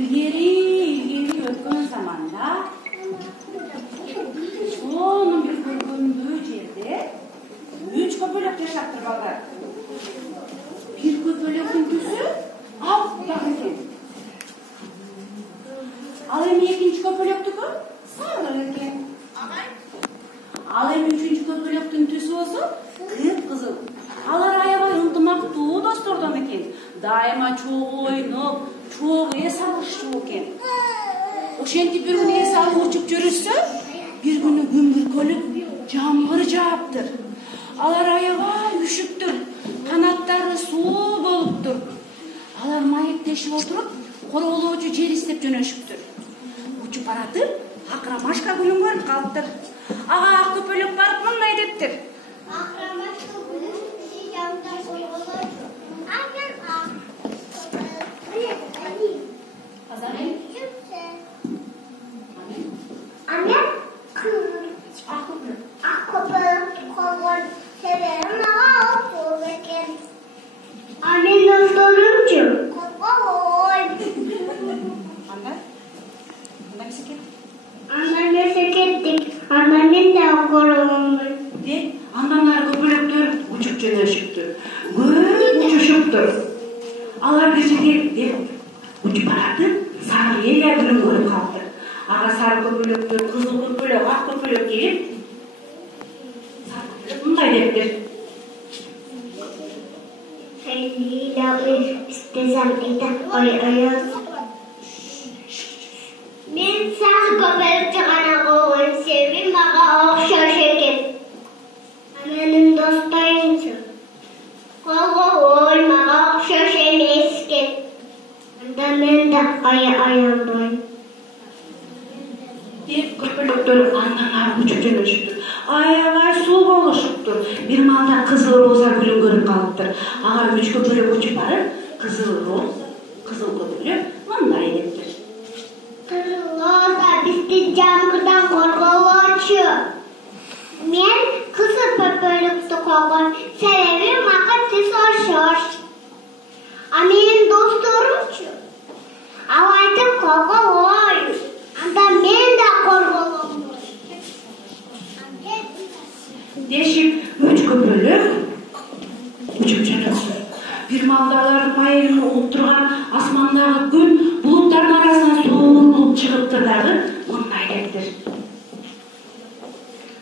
ilgeri ötken zamanda çoğunun bir görgündüğü yerde 3 köpölök yaşattır balar. Bir köpölöktün tüsü altta eкен. Al emi ekinci köpölöktükü sarı eкен. Al emi üçüncü köpölöktün tüsü olsa kıpkızıl. Alar aябай ынтымактуу достордон экен. Дайыма чогуу ойноп, чогуу эс алышчу экен. Ошентип бир күнү эс алып учуп жүрүшсө, бир күнү күмбүркөлүп, жамгыр жааптыр. Алар аябай үшүптүр. Канаттары суу болуптур. Алар маектешип отуруп, короолоочу жер издеп жөнөшүптүр. Учуп баратып, акрамашка гүлүн көрүп калыптыр. Ага ак көпөлөк барып мындай дептир. Akramashka gülüm bizi yandan koyuyorlar. Aynen ak. Azamen? Annem kır. Ak köpölök. Ak köpek kovar severim ama o köpek. Annem dostlarımcı. Kovar. Anda? Anda keseket? Annemle sekettik. Annemin de korumamış. De, andanlar köpölöktөр uçup жөнөшүптүр. Көп учушуптур. Алар кечеге учуп баратып, сары эле гүлүн көрүп калыптыр. Ага сары көпөлөктөр, кызыл көпөлөк, ак көпөлөк келип, сары көпөлөк мындай дептир. Sen de istesem ayaz. Ben sarı köpekçi ana koyun sevim ağa okşar şeker. Benim dostlarımsın. Koy ağa okşar şeker. Ben de ayağındayım. Деп көпөлөктөр андан учуп жөнөшүптүр. Аябай суу болушуптур. Бир маалда кызыл роза гүлүн көрүп калыптыр. Ага 3 көпөлөк учуп барып, кызыл көпөлөк мындай дептир. Roza bizi camdan korkuyordu. Ben kızıl köpekte korkuyorum. Sebebim makası soruşur. Amin dostlarım şu. Avaydım korkuyorum. Anda ben de korkuyorum. Дешип 3 көпөлөк учуп жөнөштүр. Бир маалда алардын майегин угуп турган асмандагы күн булуттардын арасынан суурулуп чыгыптыр дагы мындай дептир.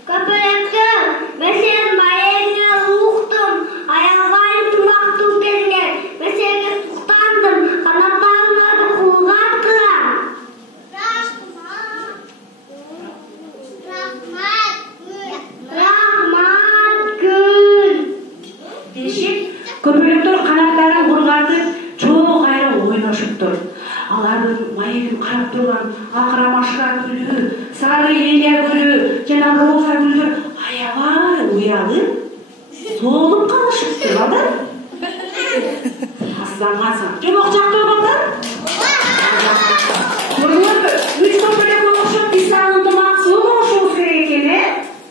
Köpekler, ben senin mayene uğdum. Ayağın tumaktım dediler. Ben seni tutandım. Kanatlarını kullandım. Rahmat gül. Дешип көпөлөктөр канаттарын кургатып, чоң кайра ойношуптур. Алардын маегин карап турган акрамашка гүлү, сары лилия гүлү жана роза гүлдөр аябай уялып, солуп калышыптыр балдар. Асылдан калсаң, жомок жакты балдар. Көрүнөбү?